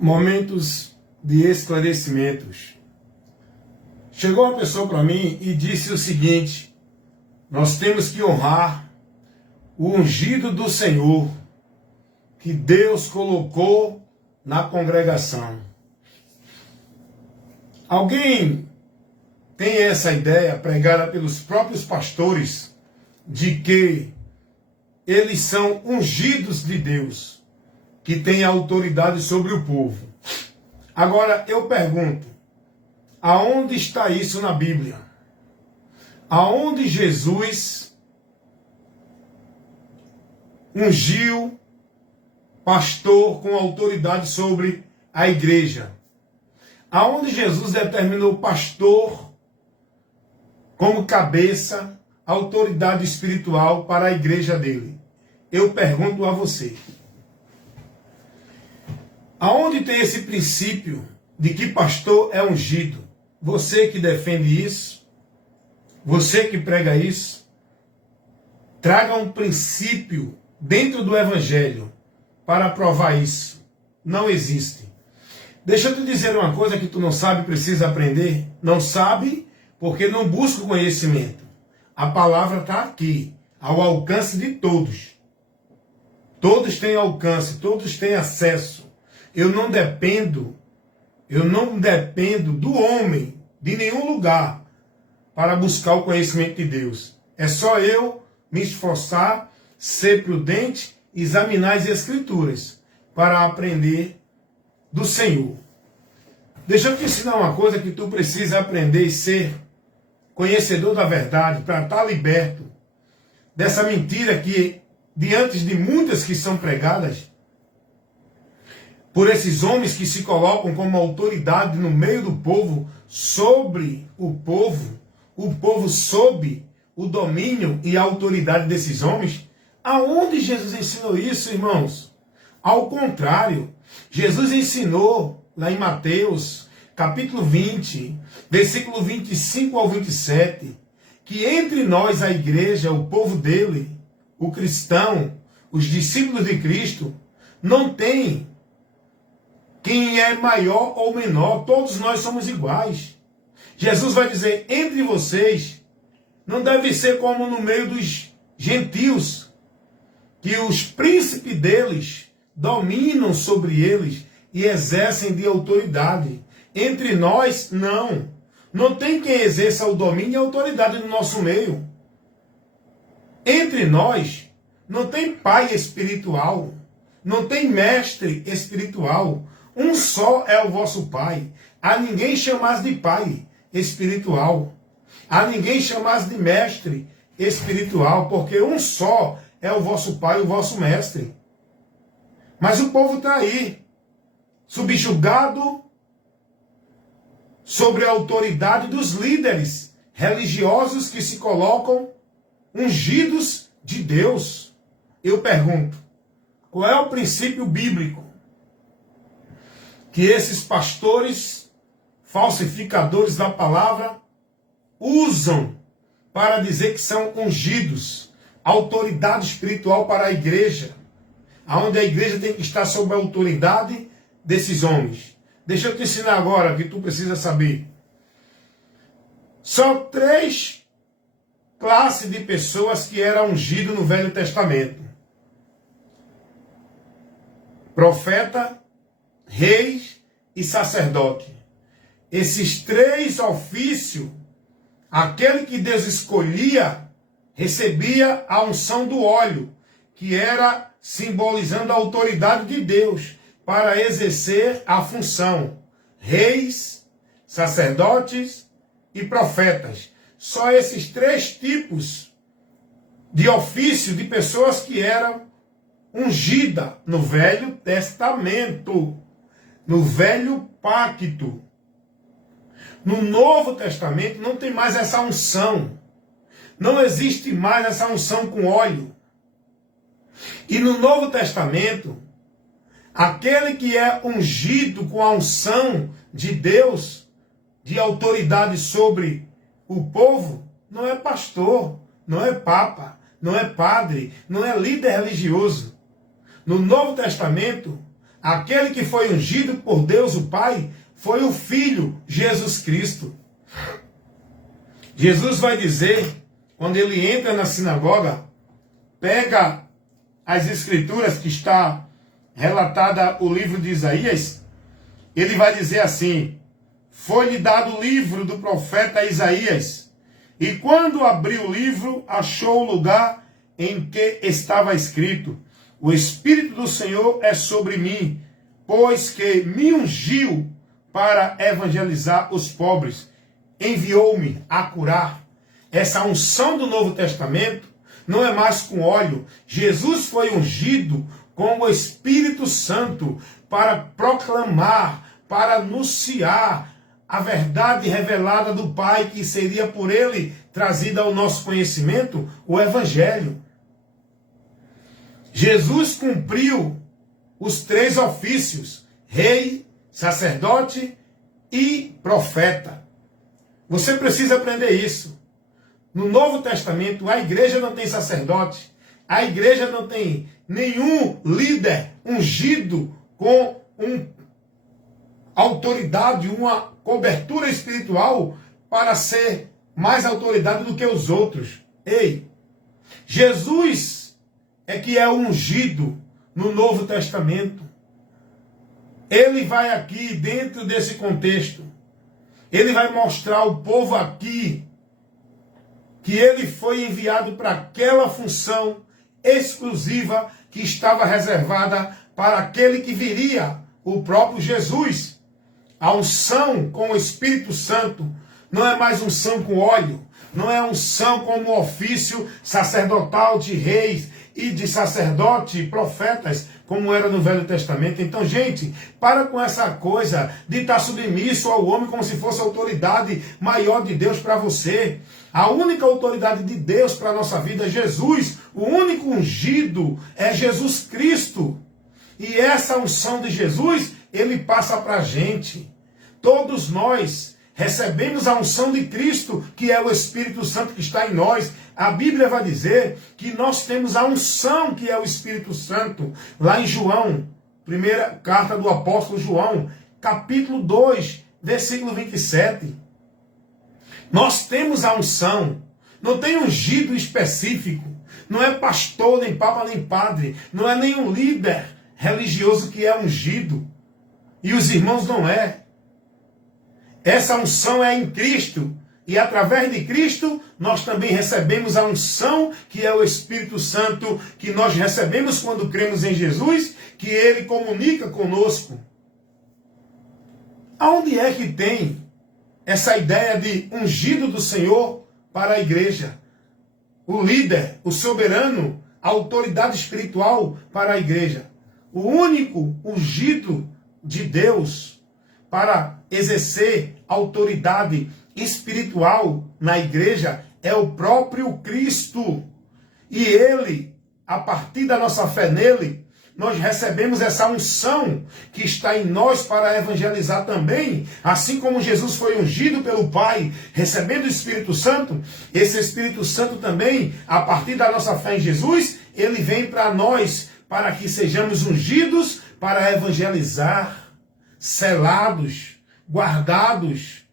Momentos de esclarecimentos. Chegou uma pessoa para mim e disse o seguinte: nós temos que honrar o ungido do Senhor que Deus colocou na congregação. Alguém tem essa ideia pregada pelos próprios pastores de que eles são ungidos de Deus, que têm autoridade sobre o povo. Agora eu pergunto, aonde está isso na Bíblia? Aonde Jesus ungiu pastor com autoridade sobre a igreja? Aonde Jesus determinou pastor como cabeça, autoridade espiritual para a igreja dele? Eu pergunto a você. Aonde tem esse princípio de que pastor é ungido? Você que defende isso, você que prega isso, traga um princípio dentro do Evangelho para provar isso. Não existe. Deixa eu te dizer uma coisa que tu não sabe, precisa aprender. Não sabe porque não busca o conhecimento. A palavra está aqui, ao alcance de todos. Todos têm alcance, todos têm acesso. Eu não dependo do homem, de nenhum lugar, para buscar o conhecimento de Deus. É só eu me esforçar, ser prudente, examinar as Escrituras, para aprender do Senhor. Deixa eu te ensinar uma coisa que tu precisa aprender e ser conhecedor da verdade, para estar liberto dessa mentira que, diante de muitas que são pregadas, por esses homens que se colocam como autoridade no meio do povo, sobre o povo sob o domínio e a autoridade desses homens. Aonde Jesus ensinou isso, irmãos? Ao contrário, Jesus ensinou lá em Mateus, capítulo 20, versículo 25 ao 27, que entre nós, a igreja, o povo dele, o cristão, os discípulos de Cristo, não tem quem é maior ou menor, todos nós somos iguais. Jesus vai dizer, entre vocês, não deve ser como no meio dos gentios, que os príncipes deles dominam sobre eles e exercem de autoridade. Entre nós, não. Não tem quem exerça o domínio e a autoridade no nosso meio. Entre nós, não tem pai espiritual, não tem mestre espiritual. Um só é o vosso pai. A ninguém chamais de pai espiritual. A ninguém chamais de mestre espiritual, porque um só é o vosso pai, o vosso mestre. Mas o povo está aí, subjugado sobre a autoridade dos líderes religiosos que se colocam ungidos de Deus. Eu pergunto, qual é o princípio bíblico que esses pastores, falsificadores da palavra, usam para dizer que são ungidos, autoridade espiritual para a igreja, onde a igreja tem que estar sob a autoridade desses homens? Deixa eu te ensinar agora que tu precisa saber. Só 3 classes de pessoas que eram ungidas no Velho Testamento: profeta, reis e sacerdote. Esses 3 ofícios, aquele que Deus escolhia, recebia a unção do óleo, que era simbolizando a autoridade de Deus para exercer a função. Reis, sacerdotes e profetas. Só esses 3 tipos de ofício de pessoas que eram ungidas no Velho Testamento, no Velho Pacto. No Novo Testamento não tem mais essa unção. Não existe mais essa unção com óleo. E no Novo Testamento, aquele que é ungido com a unção de Deus, de autoridade sobre o povo, não é pastor, não é papa, não é padre, não é líder religioso. No Novo Testamento, Aquele que foi ungido por Deus o Pai foi o Filho, Jesus Cristo. Jesus vai dizer, quando ele entra na sinagoga, pega as escrituras que está relatada o livro de Isaías, ele vai dizer assim: foi-lhe dado o livro do profeta Isaías, e quando abriu o livro, achou o lugar em que estava escrito: o Espírito do Senhor é sobre mim, pois que me ungiu para evangelizar os pobres, enviou-me a curar. Essa unção do Novo Testamento não é mais com óleo. Jesus foi ungido com o Espírito Santo para proclamar, para anunciar a verdade revelada do Pai, que seria por ele trazida ao nosso conhecimento, o Evangelho. Jesus cumpriu os 3 ofícios: rei, sacerdote e profeta. Você precisa aprender isso. No Novo Testamento, a igreja não tem sacerdote, a igreja não tem nenhum líder ungido com autoridade, uma cobertura espiritual para ser mais autoridade do que os outros. Ei, Jesus é que é ungido no Novo Testamento. Ele vai aqui, dentro desse contexto, ele vai mostrar ao povo aqui que ele foi enviado para aquela função exclusiva que estava reservada para aquele que viria, o próprio Jesus. A unção com o Espírito Santo não é mais unção com óleo, não é unção como ofício sacerdotal de reis e de sacerdote e profetas, como era no Velho Testamento. Então, gente, para com essa coisa de estar submisso ao homem como se fosse a autoridade maior de Deus para você. A única autoridade de Deus para a nossa vida é Jesus. O único ungido é Jesus Cristo. E essa unção de Jesus, ele passa para a gente. Todos nós recebemos a unção de Cristo, que é o Espírito Santo que está em nós. A Bíblia vai dizer que nós temos a unção que é o Espírito Santo. Lá em João, primeira carta do apóstolo João, capítulo 2, versículo 27. Nós temos a unção. Não tem ungido específico. Não é pastor, nem papa, nem padre. Não é nenhum líder religioso que é ungido. E os irmãos não é. Essa unção é em Cristo. E através de Cristo, nós também recebemos a unção, que é o Espírito Santo, que nós recebemos quando cremos em Jesus, que ele comunica conosco. Aonde é que tem essa ideia de ungido do Senhor para a igreja? O líder, o soberano, a autoridade espiritual para a igreja. O único ungido de Deus para exercer autoridade espiritual na igreja é o próprio Cristo. E ele, a partir da nossa fé nele, nós recebemos essa unção que está em nós para evangelizar também. Assim como Jesus foi ungido pelo Pai, recebendo o Espírito Santo, esse Espírito Santo também, a partir da nossa fé em Jesus, ele vem para nós, para que sejamos ungidos para evangelizar, selados, guardados,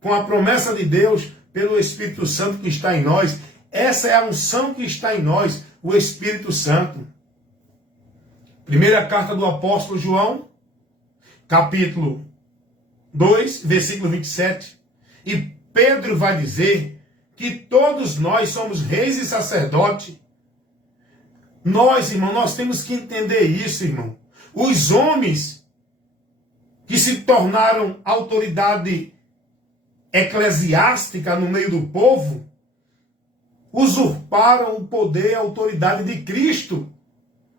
com a promessa de Deus, pelo Espírito Santo que está em nós. Essa é a unção que está em nós, o Espírito Santo. Primeira carta do apóstolo João, capítulo 2, versículo 27. E Pedro vai dizer que todos nós somos reis e sacerdotes. Nós, irmão, nós temos que entender isso, irmão. Os homens que se tornaram autoridade eclesiástica no meio do povo, usurparam o poder e a autoridade de Cristo.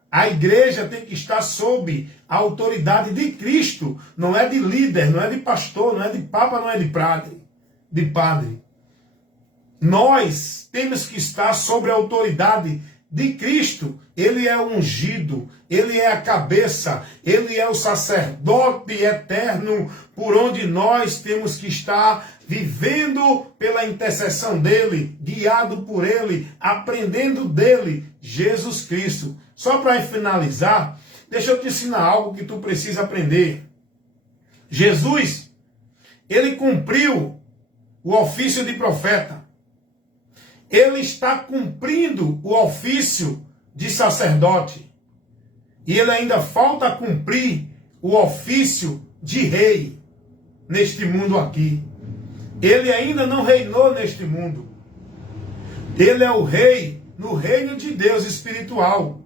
A igreja tem que estar sob a autoridade de Cristo. Não é de líder, não é de pastor, não é de papa, não é de padre. Nós temos que estar sobre a autoridade de Cristo. Ele é o ungido, ele é a cabeça, ele é o sacerdote eterno, por onde nós temos que estar vivendo pela intercessão dele, guiado por ele, aprendendo dele, Jesus Cristo. Só para finalizar, Deixa eu te ensinar algo que tu precisa aprender. Jesus, ele cumpriu o ofício de profeta. Ele está cumprindo o ofício de sacerdote. E ele ainda falta cumprir o ofício de rei neste mundo aqui. Ele ainda não reinou neste mundo. Ele é o rei no reino de Deus espiritual,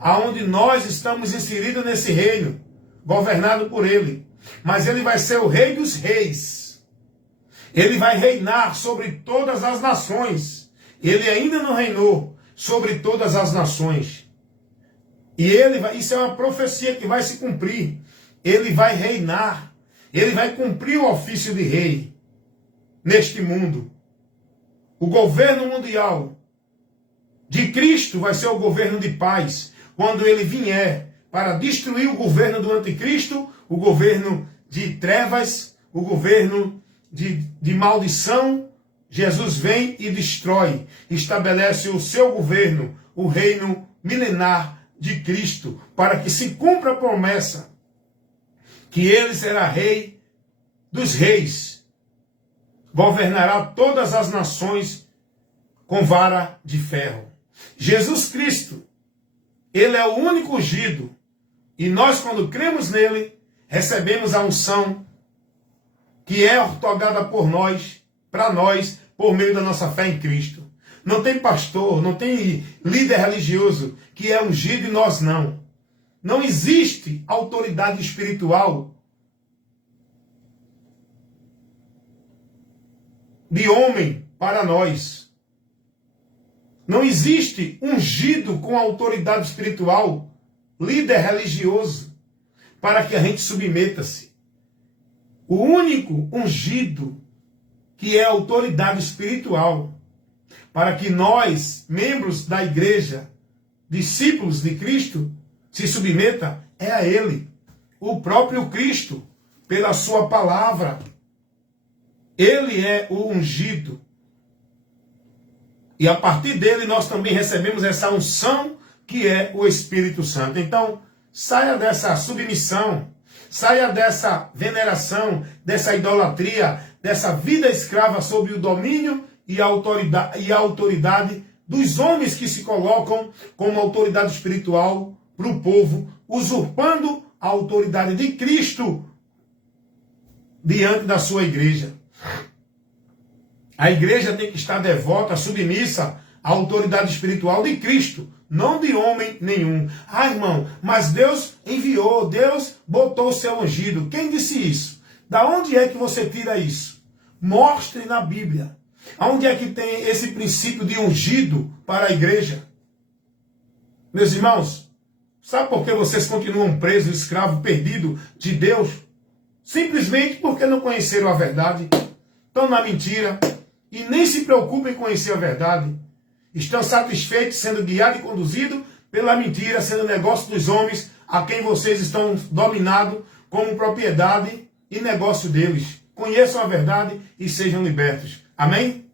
aonde nós estamos inseridos nesse reino, governado por ele. Mas ele vai ser o rei dos reis. Ele vai reinar sobre todas as nações. Ele ainda não reinou sobre todas as nações. E ele vai, isso é uma profecia que vai se cumprir. Ele vai reinar. Ele vai cumprir o ofício de rei neste mundo. O governo mundial de Cristo vai ser o governo de paz. Quando ele vier para destruir o governo do anticristo, o governo de trevas, o governo de maldição, Jesus vem e destrói, estabelece o seu governo, o reino milenar de Cristo, para que se cumpra a promessa que ele será rei dos reis, governará todas as nações com vara de ferro. Jesus Cristo, ele é o único ungido, e nós, quando cremos nele, recebemos a unção que é otorgada por nós, para nós, por meio da nossa fé em Cristo. Não tem pastor, não tem líder religioso que é ungido e nós não. Não existe autoridade espiritual de homem para nós. Não existe ungido com autoridade espiritual, líder religioso, para que a gente submeta-se. O único ungido que é autoridade espiritual, para que nós, membros da igreja, discípulos de Cristo, se submeta, é a ele, o próprio Cristo, pela sua palavra. Ele é o ungido. E a partir dele nós também recebemos essa unção que é o Espírito Santo. Então, saia dessa submissão, saia dessa veneração, dessa idolatria, dessa vida escrava sob o domínio e a autoridade dos homens que se colocam como autoridade espiritual para o povo, usurpando a autoridade de Cristo diante da sua igreja. A igreja tem que estar devota, submissa à autoridade espiritual de Cristo, não de homem nenhum. Ah, irmão, mas Deus enviou, Deus botou o seu ungido. Quem disse isso? Da onde é que você tira isso? Mostre na Bíblia. Onde é que tem esse princípio de ungido para a igreja? Meus irmãos, sabe por que vocês continuam presos, escravos, perdidos de Deus? Simplesmente porque não conheceram a verdade. Estão na mentira e nem se preocupem em conhecer a verdade. Estão satisfeitos sendo guiados e conduzidos pela mentira, sendo negócio dos homens a quem vocês estão dominados como propriedade e negócio deles. Conheçam a verdade e sejam libertos. Amém?